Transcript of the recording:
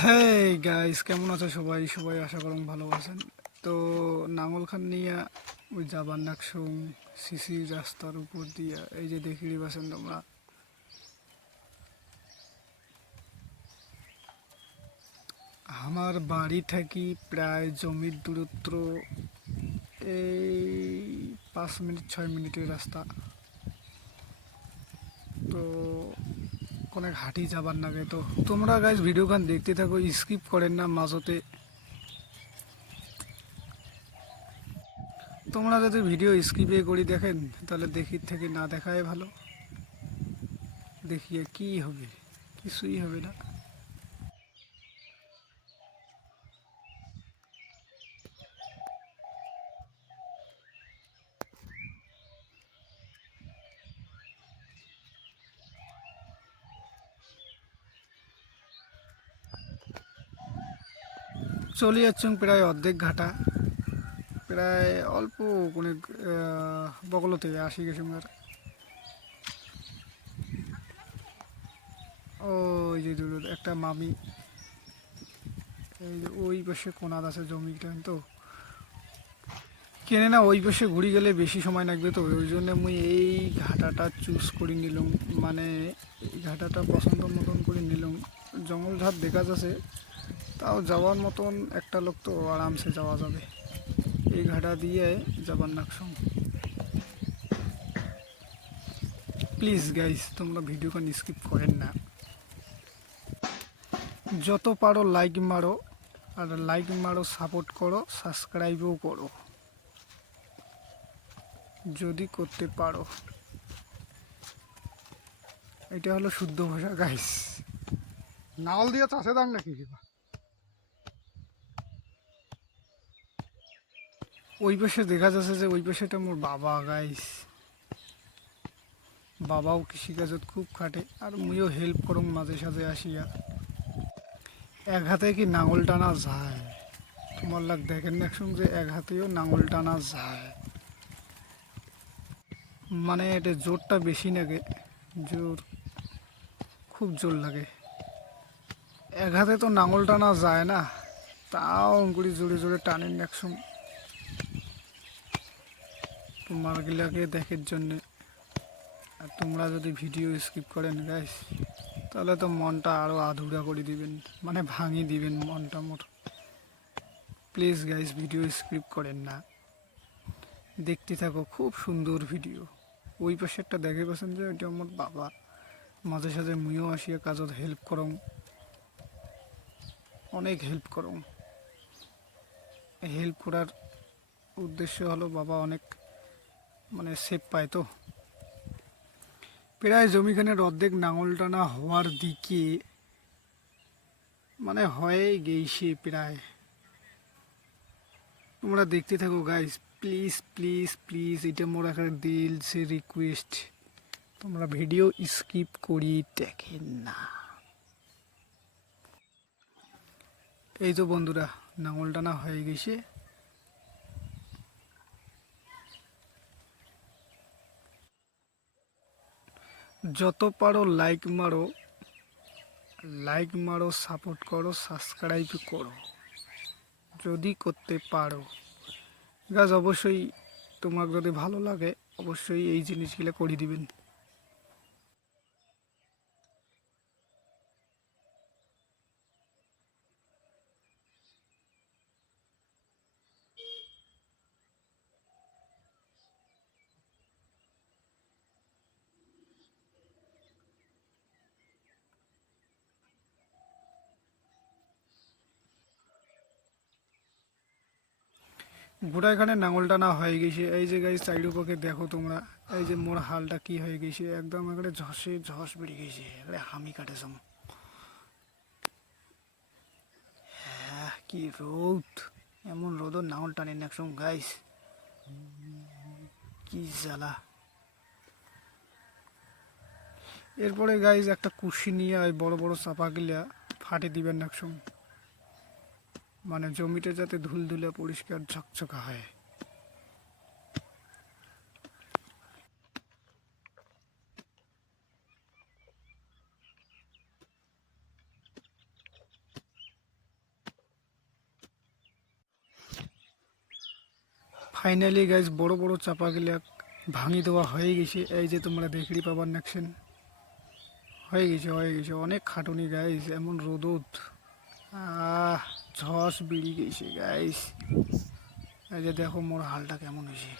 Hey guys, কেমন আছে সবাই? সবাই আশা করুন ভালো আছেন। তো নাঙ্গল খান নিয়ে ওই যাবার নাকসুম সিসি রাস্তার উপর দিয়ে এই যে দেখি পাচ্ছেন তোমরা। আমার বাড়ি থেকে প্রায় জমির দূরত্ব এই 5-6 মিনিটের রাস্তা। তো অনেক হাঁটি যাবার লাগে। তো তোমরা গাইস ভিডিও গান দেখতে থাকো, স্কিপ করেন না মাঝতে। তোমরা যদি ভিডিও স্কিপে করি দেখেন তাহলে দেখির থেকে না দেখাই ভালো। দেখিয়ে কি হবে? কিছুই হবে না। চলে যাচ্ছেন প্রায় অর্ধেক ঘাটা, প্রায় অল্প কোনো বগলতে আসি গেছে আর। ওই যে দূর একটা মামি, এই যে ওই পাশে কোনাদ আছে জমিটা, তো কেনে না ওই পাশে ঘুরি গেলে বেশি সময় লাগবে। তো ওই জন্য মুই এই ঘাটাটা চুজ করে নিলাম, মানে এই ঘাটাটা পছন্দ মতন করে নিলাম। জঙ্গল ঝাড় দেখা যাচ্ছে, তাও যাওয়ার মতন একটা লোক তো আরামসে যাওয়া যাবে এই ঘাটা দিয়ে যাবার নাকসম। প্লিজ গাইস, তোমরা ভিডিওটা স্কিপ করেন না। যত পারো লাইক মারো, আর লাইক মারো, সাপোর্ট করো, সাবস্ক্রাইবও করো যদি করতে পারো। এটা হলো শুদ্ধ ভাষা গাইস। নাওল দিয়ে চাষে দাম নাকি কিবা? ওই পাশে দেখা যাচ্ছে যে ওই পাশেটা মোর বাবা গাইস। বাবাও কৃষিকাজত খুব খাটে, আর মুইও হেল্প করং মাঝে সাঝে আসিয়া। এক হাতে কি নাঙল টানা যায়? তোমার লাগ দেখেন না একসঙ্গে যে এক হাতেও নাঙল টানা যায়, মানে এটা জোরটা বেশি লাগে, জোর খুব জোর লাগে। এক হাতে তো নাঙল টানা যায় না, তাও অঙ্কুরি জোরে জোরে টানেন একসঙ্গে তোমার গিলাকে দেখার জন্যে। আর তোমরা যদি ভিডিও স্কিপ করেন গাইস, তাহলে তো মনটা আরও আধুরা করে দিবেন, মানে ভাঙি দিবেন মনটা মোর। প্লিজ গাইস, ভিডিও স্কিপ করেন না, দেখতে থাকো, খুব সুন্দর ভিডিও। ওই পাশে একটা দেখে পাচ্ছেন যে ওইটা আমার বাবা। মাঝে সাঝে মুইও আসিয়া কাজত হেল্প করং, অনেক হেল্প করং। হেল্প করার উদ্দেশ্য হলো বাবা অনেক মানে সেফ পায়। তো প্রায় জমিখানের অর্ধেক নাঙল টানা হওয়ার দিকে, মানে হয়ে গেইছে প্রায়। তোমরা দেখতে থাকো গাইস, প্লিজ প্লিজ প্লিজ, এটা মোর একটা দিল সে রিকোয়েস্ট, তোমরা ভিডিও স্কিপ করি দেখেন না। এই তো বন্ধুরা, নাঙল টানা হয়ে গেছে। যত পারো লাইক মারো, লাইক মারো, সাপোর্ট করো, সাবস্ক্রাইব করো যদি করতে পারো গাছ। অবশ্যই তোমার যদি ভালো লাগে অবশ্যই এই জিনিসগুলো করে দিবেন। গোটা এখানে নাঙল টানা হয়ে গেছে। এই যে গাইজ সাইড পক্ষে দেখো তোমরা, এই যে মোর হালটা কি হয়ে গেছে, একদম একেবারে ঝসে ঝস বেড়ে গেছে, একেবারে হামি কাটে সম। হ্যাঁ, কি রোদ! এমন রোদও নাঙল টানে না একসঙ্গ গাইস, কি জ্বালা। এরপরে গাইজ একটা কুর্সি নিয়ে ওই বড় বড় চাপা গিলা ফাটে দিবেন একসঙ্গ, মানে জমিটা যাতে ধুল ধুলে পরিষ্কার ঝকঝকা হয়। ফাইনালি গাইস বড় বড় চাপাগুলা ভাঙি দেওয়া হয়ে গেছে। এই যে তোমরা দেখলি পাবার নাকছেন, হয়ে গেছে অনেক খাটুনি গাইস। এমন রোদত ঝস বেরিয়ে গেছে গাইস। এই যে দেখো মোর হালটা কেমন হয়েছে।